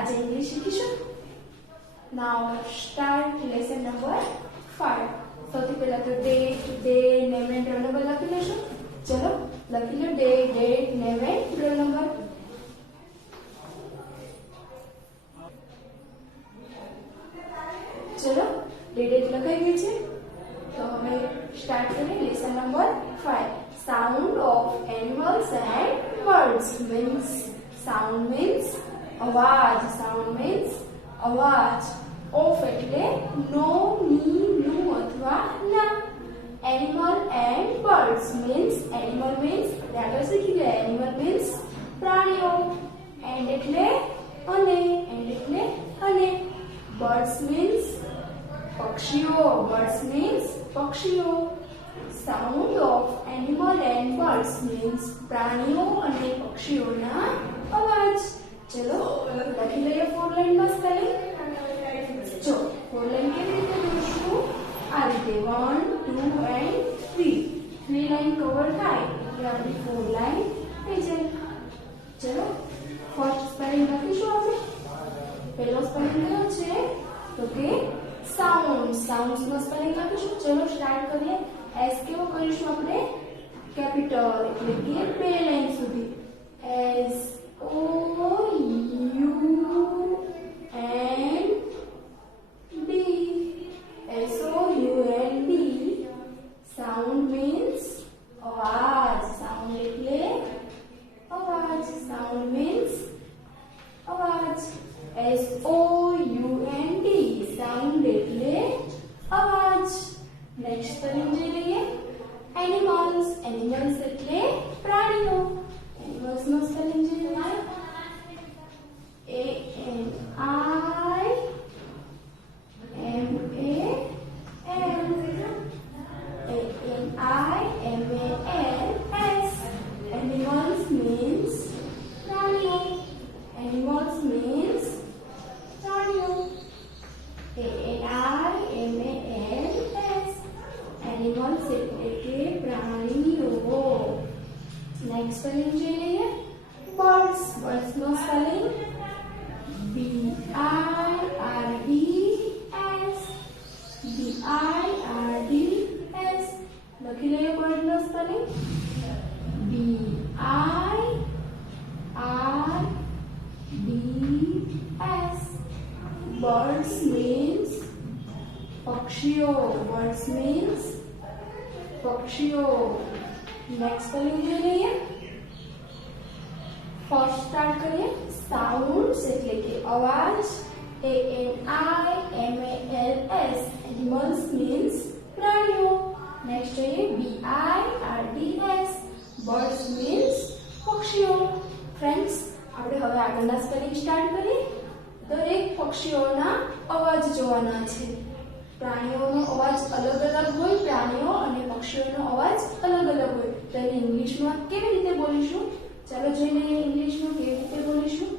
આજે ઇંગ્લિશ શીખીશું. Now start lesson number 5. સૌથી પહેલા તો date, day, name and roll number લખી લેશું. ચલો લખી લો day, date, name and roll number. ચલો ડેટ લખાઈ ગઈ છે. તો હવે સ્ટાર્ટ કરીએ lesson number 5. Sound of animals and birds means sound means અવાજ. Sound means અવાજ. Of એટલે નો, ની, નું અથવા ના. Animal and birds means animal means આગળ શીખી ગયા. Animal means પ્રાણીઓ. And એટલે અને. And એટલે અને. Birds means પક્ષીઓ. Birds means પક્ષીઓ. Sound of animal and birds means પ્રાણીઓ અને પક્ષીઓના અવાજ. ચલો લખી લઈએ 4 લાઈનમાં સ્પેલિંગ. જો 4 લાઈન કેવી રીતે જોઈશું? આ રીતે 1, 2 and 3. 3 લાઈન કવર થાય એટલે આપણી 4 લાઈન થઈ જાય. ચલો ફર્સ્ટ સ્પેલિંગ લખીશું આપણે. પહેલો સ્પેલિંગ કયો છે? તો કે સાઉન્ડ. સાઉન્ડ્સ નો સ્પેલિંગ લખીશું. ચલો સ્ટાર્ટ કરીએ. એસ કેવો કરીશું આપણે? કેપિટલ એટલે કે 2 લાઈન સુધી. S O U N D. S O U N D. Sound means અવાજ. સાઉન્ડ એટલે અવાજ. સાઉન્ડ મીન્સ અવાજ. S O U N D. Sound એટલે અવાજ. નેક્સ્ટ સ્પેલિંગ જોઈ લઈએ. એનિમલ્સ. એનિમલ્સ એટલે પ્રાણીઓ. એનિમલ્સ નો સ્પેલિંગ જોઈ લઈએ. A-N-I-M-A-L-S. Animals means પ્રાણીઓ. Animals means પ્રાણીઓ. A-N-I-M-A-L-S. Animals એટલે કે પ્રાણીઓ. નેક્સ્ટ સ્પેલિંગ જોઈ લઈએ. બર્ડ્સ. બર્ડ્સ નો સ્પેલિંગ B-I-R-D-S. B-I-R-D-S. લખી લઈએ બર્ડ નો સ્પેલિંગ B-I-R-D-S. Birds means પક્ષીઓ. Birds means પક્ષીઓ. નેક્સ્ટ સ્પેલિંગ જોઈ લઈએ. ફર્સ્ટ સ્ટાર્ટ કરીએ. સાઉન્ડ્સ એટલે કે અવાજ. A-N-I-M-A-L-S. Animals means પ્રાણીઓ. નેક્સ્ટ જોઈએ B-I-R-D-S. Birds means પક્ષીઓ. ફ્રેન્ડ્સ આપણે હવે આગળના સ્પેલિંગ સ્ટાર્ટ કરીએ. દરેક પક્ષીઓના અવાજ જોવાના છે. પ્રાણીઓનો અવાજ અલગ અલગ હોય. પ્રાણીઓ અને પક્ષીઓનો અવાજ અલગ અલગ હોય. તો એને ઇંગ્લિશમાં કેવી રીતે બોલીશું? ચાલો જોઈ લઈએ ઇંગ્લિશમાં કેવી રીતે બોલીશું.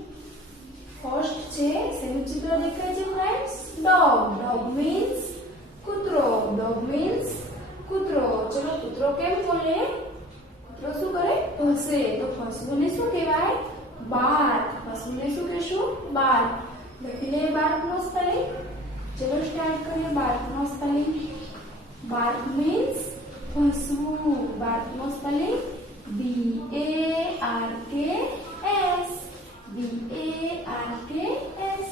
ફર્સ્ટ છે શેનું ચિત્ર દેખાય છે ફ્રેન્ડ્સ? ડોગ. ડોગ મીન્સ કૂતરો. ડોગ મીન્સ કૂતરો. ચલો કૂતરો કેમ બોલે? કૂતરો શું કરે? ભસે. તો ભસવુંને શું કહેવાય? બાર્ક. ભસવુંને શું કહેશું? બાર્ક. લખી લઈએ બાર્ક નો સ્પેલિંગ. ચલો સ્ટાર્ટ કરીએ બાર્ક નો સ્પેલિંગ. બાર્ક મીન્સ ભસવું. બાર્ક નો સ્પેલિંગ B-A-R-K-S. B-A-R-K-S.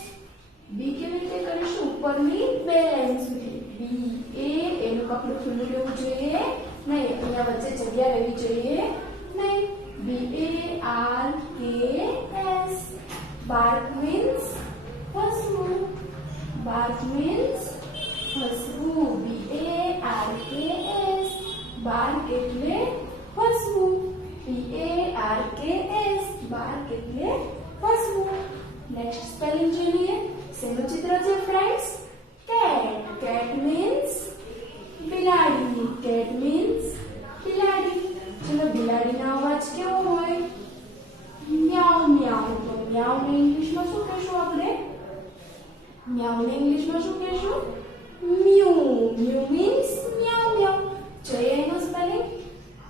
બી કેવી રીતે કરીશું? ઉપરની 2 લાઈન સુધી. B-A એનું કપડું ખુલ્લું રહેવું જોઈએ નહીં. અહીંયા વચ્ચે જગ્યા રહેવી જોઈએ નહીં. B-A-R-K-S. બાર્ક મીન્સ ભસવું. બાર્ક મીન્સ ભસવું. B-A-R-K-S. બાર્ક એટલે ભસવું. B-A-R-K-S. બાર્ક એટલે ભસવું. નેક્સ્ટ સ્પેલિંગ જોઈ લઈએ. શેનું ચિત્ર છે ફ્રેન્ડ્સ? કેટ. કેટ મીન્સ બિલાડી. કેટ મીન્સ બિલાડી. ચલો બિલાડીનો અવાજ કેવો હોય? મ્યાઉ મ્યાઉ. તો મ્યાઉ ને ઇંગ્લિશમાં શું કહેશું આપણે? મ્યાઉ ને ઇંગ્લિશમાં શું કહેશું? મ્યુ. Mu means મ્યાઉ મ્યાઉ. જોઈએ એનો સ્પેલિંગ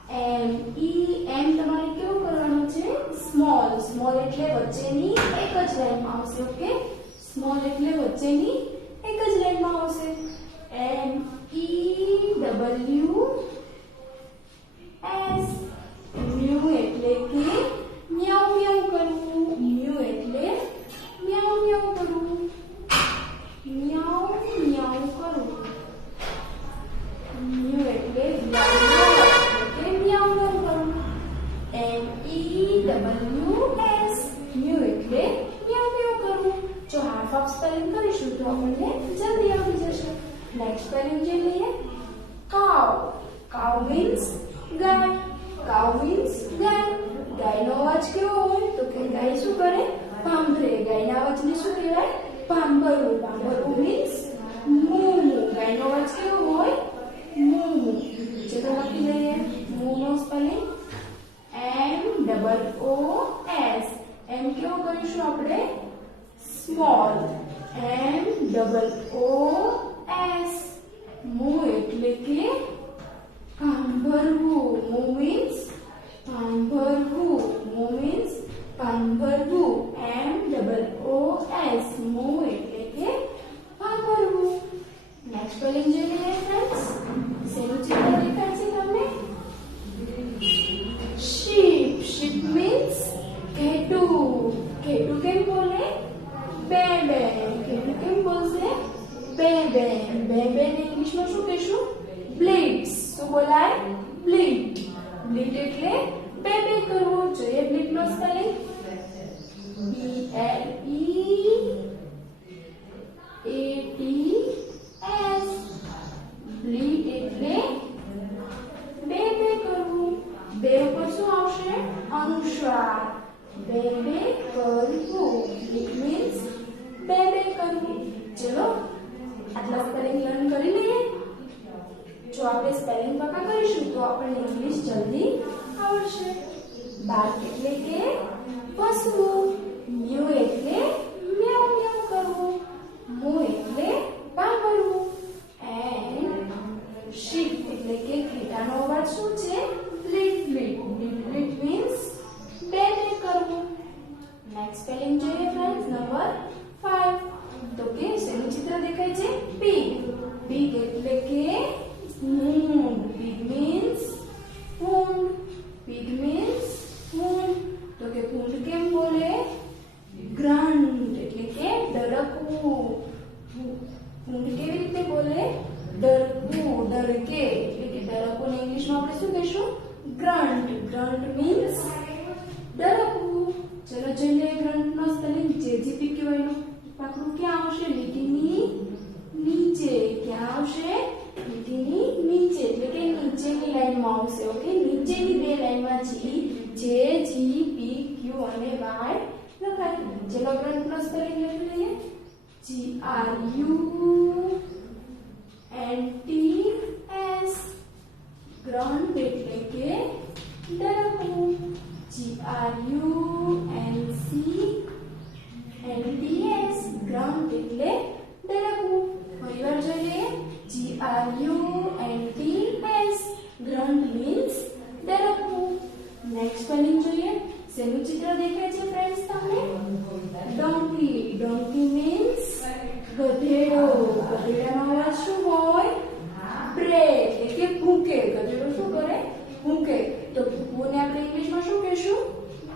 M-E-M. તમારે કેવું કરવાનું છે? સ્મોલ. સ્મોલ એટલે વચ્ચેની એક જ લાઈનમાં આવશે. ઓકે, સ્મોલ એટલે વચ્ચેની એક જ લાઈનમાં આવશે. MEWS. મ્યુ એટલે કે મ્યાઉ મ્યાઉ કરવું. મ્યુ એટલે મ્યાઉ મ્યાઉ કરવું. મ્યાઉ મ્યાઉ કરવું. મ્યુ એટલે મ્યાઉ મ્યાઉ કરવું. MEWS. મ્યુ એટલે મ્યાઉ મ્યાઉ કરવું. જો હાફ ઓફ સ્પેલિંગ કરીશું તો આપણને જલ્દી આવડી જશે. નેક્સ્ટ સ્પેલિંગ જે લઈએ, કાઉ. કાઉ મીન્સ ગાય. કાઉ મીન્સ ગાય. ગાયનો અવાજ કેવો હોય તો કે ગાય શું કરે? પાંભરે. ગાયના અવાજને શું કહેવાય? પાંભરવું. પાંભરવું મીન્સ મૂ. ગાયનો અવાજ કેવો હોય? મૂ. ચલો લખી લઈએ મૂનો સ્પેલિંગ. MOOS. એમ કેવો કરીશું આપણે? સ્મોલ. MOOS. મૂ એટલે કે પાંભરવું. મૂ મીન્સ પાંભરવું. મૂ મીન્સ પાંભરવું. MOOS. મૂ એટલે કે પાંભરવું. નેક્સ્ટ સ્પેલિંગ જોઈએ ફ્રેન્ડ્સ. શેનું ચિત્ર દેખાય છે તમને? sheep. sheep means ઘેટું. ઘેટું કેમ બોલે? બે બે. ઘેટું કેમ બોલશે? બે બે. બે બે ને ઇંગ્લિશમાં શું કહેશું? બ્લીટ્સ. શું બોલાય? બ્લીટ. બ્લીટ એટલે બે બે કરવું. જોઈએ બ્લીટ નો સ્પેલિંગ. BLEATS. બ્લીટ એટલે બે બે કરવું. બે ઉપર શું આવશે? અનુસ્વાર. બે બે કરવું. ઇટ મીન્સ બે બે કરવું. ચલો આટલા સ્પેલિંગ લર્ન કરી લઈએ. જો આપણે સ્પેલિંગ પાકા કરીશું તો આપણને ઇંગ્લિશ જલ્દી આવડશે. બાર્ક એટલે કે ભસવું. મ્યુ એટલે મ્યાઉ મ્યાઉ કરવું. મૂ એટલે પાંભરવું. એન્ડ શીપ એટલે કે ઘેટાનો અવાજ શું છે? બ્લીટ બ્લીટ. બ્લીટ બ્લીટ મીન્સ બે બે કરવું. નેક્સ્ટ સ્પેલિંગ જોઈએ ફ્રેન્ડ્સ. નંબર 5. તો કે શેનું ચિત્ર દેખાય છે? પીગ. પીગ એટલે કે ઊંટ. પીગ મીન્સ ઊંટ. પીગ મીન્સ ઊંટ. તો કે ઊંટ કેમ બોલે? ગ્રન્ટ એટલે કે ડરકવું. ઊંટ કેવી રીતે બોલે? ડરકવું. ડરકે એટલે કે ડરકવું ને ઇંગ્લિશમાં આપણે શું કહીશું? ગ્રન્ટ. ગ્રન્ટ મીન્સ ડરકવું. ચલો જોઈ લઈએ ગ્રન્ટ નો સ્પેલિંગ. JGPQI નું પાકડું ક્યાં આવશે? લીટીની નીચે. ક્યાં આવશે? લીટીની નીચે એટલે કે નીચેની લાઈનમાં આવશે. ઓકે, નીચેની બે લાઈનમાં JGPQ અને Y લખાય. ચલો ગ્રન્ટ નો સ્પેલિંગ લખી લઈએ. GRUNTS. ગ્રન્ટ એટલે કે ડરકવું. GRUNCNTS. ગ્રન્ટ એટલે ડરકવું. ફરી વાર જોઈ લઈએ. GRUNTS. ગ્રન્ટ મીન્સ ડરકવું. નેક્સ્ટ સ્પેલિંગ જોઈએ. શેનું ચિત્ર દેખાય છે ફ્રેન્ડ્સ તમને? ડોંકી. ડોંકી મીન્સ ગધેડો. ગધેડાનો અવાજ શું હોય? બ્રે એટલે કે ભૂકે. ગધેડો શું કરે? ભૂકે. તો ભૂકવું ને આપણે ઇંગ્લિશમાં શું કહેશું?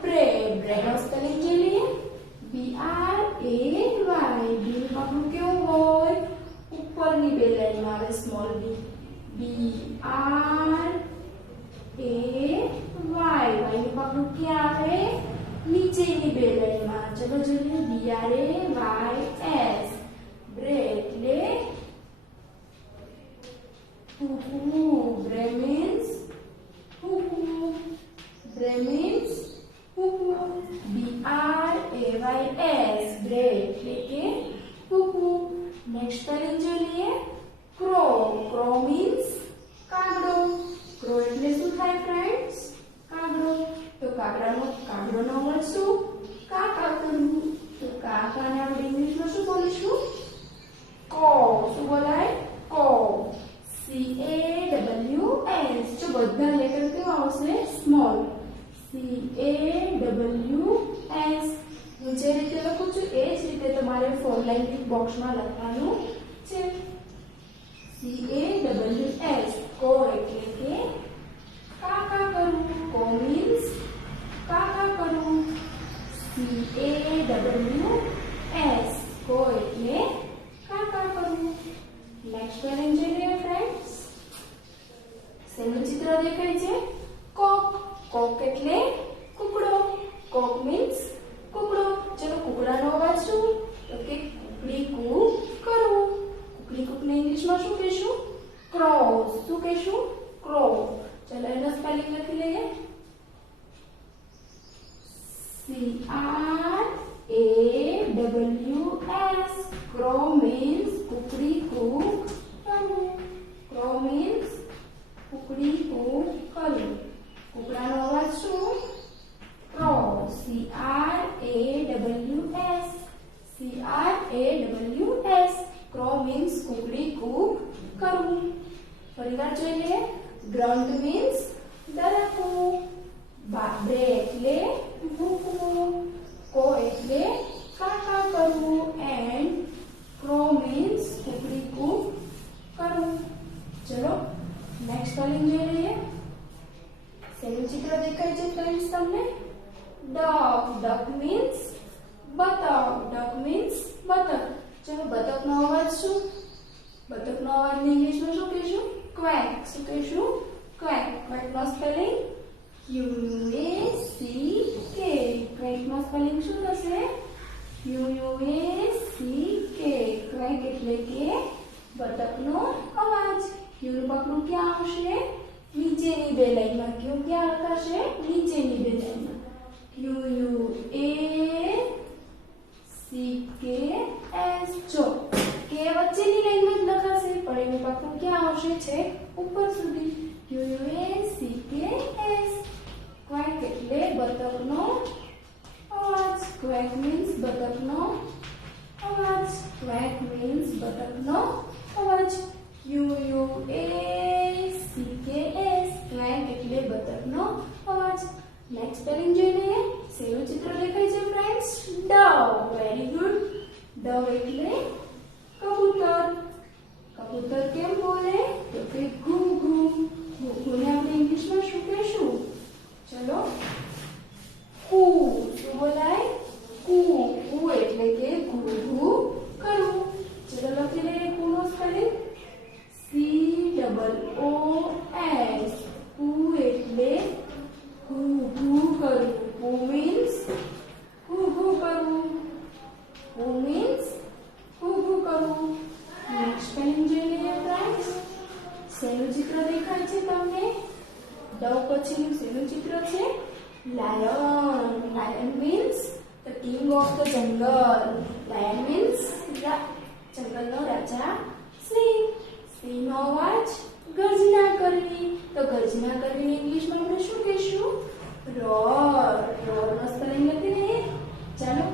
બ્રે. બ્રે નો સ્પેલિંગ જોઈ લઈએ. BRAY. બી આપણું કેવું હોય? ઉપરની બે લાઈનમાં આવે. સ્મોલ બી. BRAY. વાયનું આપણું ક્યાં આવે? નીચેની બે લાઈનમાં. ચલો જોઈએ. BRAYS. બ્રે એટલે ભૂકવું. બ્રે મીન્સ ભૂકવું. બ્રે મીન્સ ભૂકવું. BRAYS. બ્રે એટલે કે ભૂકવું. નેક્સ્ટ સ્પેલિંગ જોઈએ. ક્રો. ક્રો મીન્સ કાગડો. ક્રો એટલે શું થાય ફ્રેન્ડ્સ? કાગડો. તો કાગડાનો અવાજ શું? કાકા કરવું. તો કાકાને આપણે ઇંગ્લિશમાં શું બોલીશું? કો. શું બોલાય? કો. CAWS. જો બધા લેટર કેવા આવશે? સ્મોલ. CAWS. હું જે રીતે લખું છું એ જ રીતે તમારે 4 લાઈન ટિક બોક્સમાં લખવાનું છે. CAWS કો એટલે કે કાકા કરું. કો મીન્સ કાકા કરું. CAWS કો એટલે કાકા કરું. નેક્સ્ટ સ્પેલિંગ જોઈએ ફ્રેન્ડ્સ. શેનું ચિત્ર દેખાય છે? કોક. કોક એટલે કુકડો. કોક મીન્સ કુકડો. ચલો કુકડાનો અવાજ શું? તો કે કુકડી કૂક કરવું. કુકડી કૂકને ઇંગ્લિશમાં શું કહેશું? ક્રો. શું કહેશું? ક્રો. ચલો એનો સ્પેલિંગ લખી લઈએ. CRAWS. ક્રો મીન્સ કુકડી કૂક કરવું. ક્રો મીન્સ કુકડી કૂક કરવું. કુકડાનો અવાજ શું? ક્રો. CRAWS. ક્રો મીન્સ કુકડી કૂક કરવું. ફરીવાર જોઈ લઈએ. ગ્રન્ટ મીન્સ ડરકવું. બ્રે એટલે ભૂકવું. કો એટલે કાકા કરવું. એન્ડ ક્રો મીન્સ કુકડી કૂક કરવું. ચલો નેક્સ્ટ સ્પેલિંગ જોઈ લઈએ. શેનું ચિત્ર દેખાય છે ફ્રેન્ડ્સ તમને? ડક. ડક મીન્સ બતક. ડક મીન્સ બતક. ચલો બતકનો અવાજ શું? બતકનો અવાજ ઇંગ્લિશમાં શું કહીશું? ક્વેક. શું કહીશું? ક્વેક. ક્વેકનો સ્પેલિંગ QUACK. ક્વેકનો સ્પેલિંગ શું થશે? QUACK. ક્વેક એટલે કે બતકનો અવાજ. ક્યુનું પકડું ક્યાં આવશે? નીચેની બે લાઈનમાં. ક્યુ ક્યાં લખાશે? નીચેની બે લાઈનમાં. QUACKS. જો કે વચ્ચેની લાઈનમાં જ લખાશે પણ એનું પકડું ક્યાં આવશે? છે ઉપર સુધી. QUACKS. ક્વેક એટલે બતકનો અવાજ. ક્વેક મીન્સ બતકનો અવાજ. ક્વેક મીન્સ બતકનો અવાજ. QUACKS. ક્વેક એટલે બતકનો અવાજ. નેક્સ્ટ સ્પેલિંગ જોઈ લઈએ. શેનું ચિત્ર દેખાય છે friends? Dove. Very good. Dove એટલે કબૂતર. કબૂતર કેમ બોલે? તો કે ઘૂ ઘૂ. ઘૂને આપણે ઇંગ્લિશમાં શું કહેશું? ચલો કૂ. શું બોલાય? કૂ. કૂ એટલે કે ઘૂ ઘૂ કરવું. ચલો લખી લઈએ કૂનો સ્પેલિંગ. COOS. કૂ એટલે ઘૂ ઘૂ કરવું. કૂ મીન્સ ઘૂ ઘૂ કરવું. કૂ મીન્સ ઘૂ ઘૂ કરવું. નેક્સ્ટ સ્પેલિંગ જોઈ લઈએ ફ્રેન્ડ્સ. શેનું ચિત્ર દેખાય છે તમને? ડવ પછીનું શેનું ચિત્ર છે? Lion. Lion means the king of the jungle. Lion means જંગલનો રાજા સિંહ. સિંહનો અવાજ ગર્જના કરવી. તો ગર્જના કરવી ઇંગ્લિશમાં આપણે શું કહીશું? રોર. રોરનો સ્પેલિંગ લખી દઈએ. ચાલો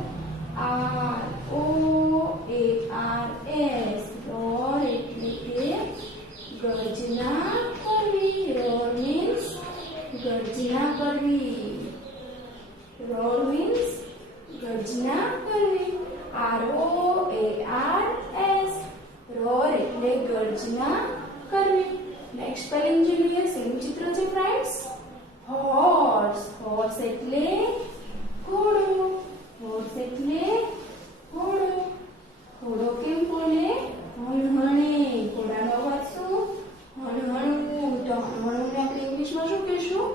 ROARS. રોર એટલે કે ગર્જના કરવી. રોર મીન્સ ગર્જના કરવી. રોર મીન્સ ગર્જના કરવી. ROARS. રોર એટલે ગર્જના કરવી. નેક્સ્ટ સ્પેલિંગ જોઈએ. શેનું ચિત્ર છે ફ્રેન્ડ્સ? હોર્સ. હોર્સ એટલે ઘોડો. હોર્સ એટલે ઘોડો. ઘોડો કેમ બોલે? હણહણે. ઘોડાનો અવાજ શું? હણહણવું. તો હણહણવું આપણે ઇંગ્લિશમાં શું કહીશું?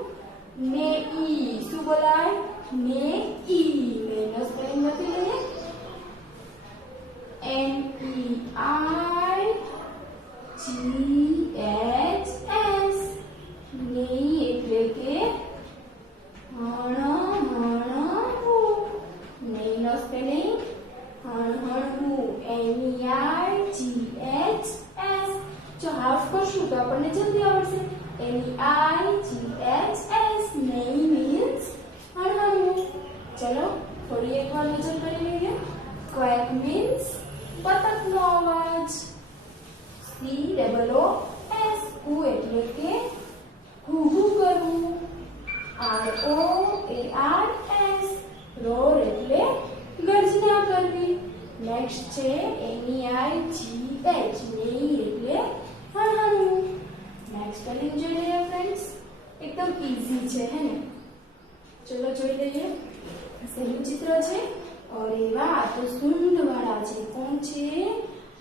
નેઈ. શું બોલાય? નેઈ. નેનો સ્પેલિંગ લખી લઈએ. NEIGHS. નેઈ એટલે કે હણહણવું. નેઈનો સ્પેલિંગ હણહણવું. NEIGHS. જો હાફ કરશું તો આપણને જલ્દી આવડશે. NEIGHS. નેઈ મીન્સ હણહણવું. ચલો થોડી એકવાર નજર કરી લઈએ. ક્વેક મીન્સ બતકનો અવાજ. COOS. કૂ એટલે કે ઘૂઘૂ કરવું. નેક્સ્ટ છે NEIGH, નેઈ એટલે હાહાનું. નેક્સ્ટ સ્પેલિંગ જોઈ લઈએ ફ્રેન્ડ્સ. એકદમ ઈઝી છે હે ને. ચલો જોઈ લઈએ. પહેલું ચિત્ર છે. અરે વાહ, તો સૂંઢ વાળા છે. કોણ છે?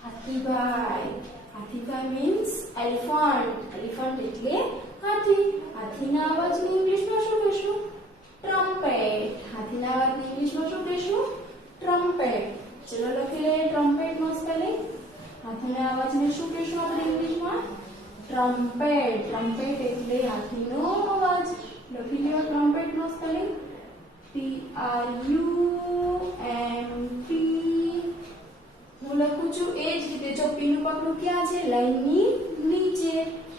હાથીભાઈ. હાથીભાઈ મીન્સ એલિફન્ટ. એલિફન્ટ એટલે હાથી. હાથીના અવાજને ઇંગ્લિશમાં શું કહેશું? ટ્રમ્પેટ. હાથીના અવાજને ઇંગ્લિશમાં શું કહેશું? ટ્રમ્પેટ. ચલો લખી લઈએ ટ્રમ્પેટ નો સ્પેલિંગ. હાથીના અવાજને શું કહેશું આપણે ઇંગ્લિશમાં? ટ્રમ્પેટ. ટ્રમ્પેટ એટલે હાથીનો અવાજ. લખી લો ટ્રમ્પેટ નો સ્પેલિંગ. TRUMP. હું લખું છું એ જ રીતે. જો P નું પગલું ક્યાં છે? લાઈનની નીચે.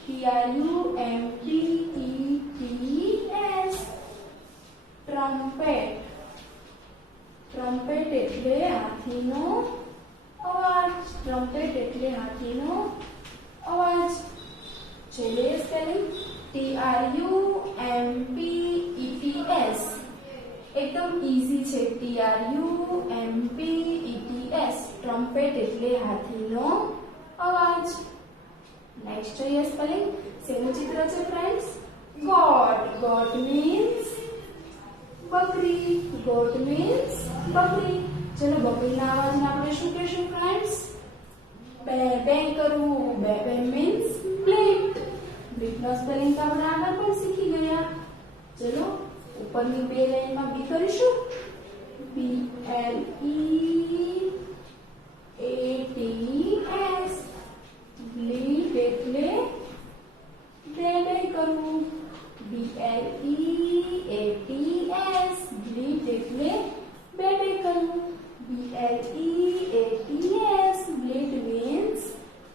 TRUMPETS. ટ્રમ્પેટ. ટ્રમ્પેટ એટલે હાથીનો અવાજ. ટ્રમ્પેટ એટલે હાથીનો અવાજ. છેલ્લે સ્પેલિંગ TRUMPETS. એકદમ ઈઝી છે. TRUMPETS. ટ્રમ્પેટ એટલે હાથીનો અવાજ. નેક્સ્ટ જોઈએ સ્પેલિંગ. શેનું ચિત્ર છે ફ્રેન્ડ્સ? ગોટ. ગોટ મીન્સ બકરી. ગોટ મીન્સ બકરી. ચલો બકરીના અવાજને આપણે શું કહેશું ફ્રેન્ડ્સ? બે બે કરવું. બે બે મીન્સ બ્લીટ. બ્લીટનો સ્પેલિંગ તો આપણે આગળ પણ શીખી ગયા. ચલો ઉપરની બે લાઈનમાં બી કરીશું. BLEATS. બ્લીટ એટલે બે બે કરવું. BLEATS. બ્લીટ એટલે બે બે કરવું. BLEATS. બ્લીટ મીન્સ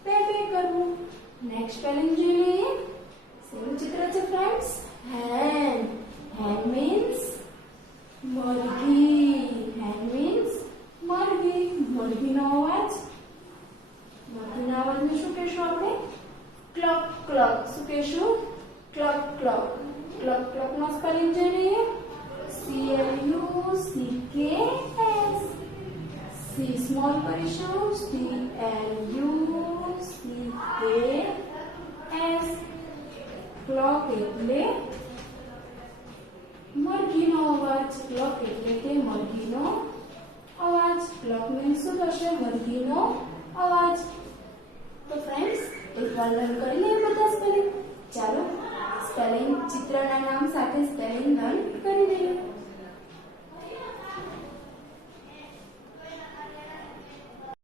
બે બે કરવું. નેક્સ્ટ સ્પેલિંગ જોઈ લઈએ. શેનું ચિત્ર છે ફ્રેન્ડ્સ? હેન. હેન મીન્સ મરઘી. હેન મીન્સ મરઘી. મરઘીનો અવાજ. મરઘીના અવાજને શું કહેશું આપણે? ક્લક ક્લક. શું કહેશું? ક્લક ક્લક. ક્લક ક્લક નો સ્પેલિંગ જોઈ લઈએ. CLUCKS. સી સ્મોલ કરીશું. CLUCKS. ક્લોક એટલે મરઘીનો અવાજ. ક્લોક એટલે કે મરઘીનો અવાજ. ક્લોક મીન્સ શું થશે? મરઘીનો અવાજ. તો ફ્રેન્ડ્સ એકવાર લર્ન કરી લઈએ બધા સ્પેલિંગ. ચાલો સ્પેલિંગ ચિત્રના નામ સાથે સ્પેલિંગ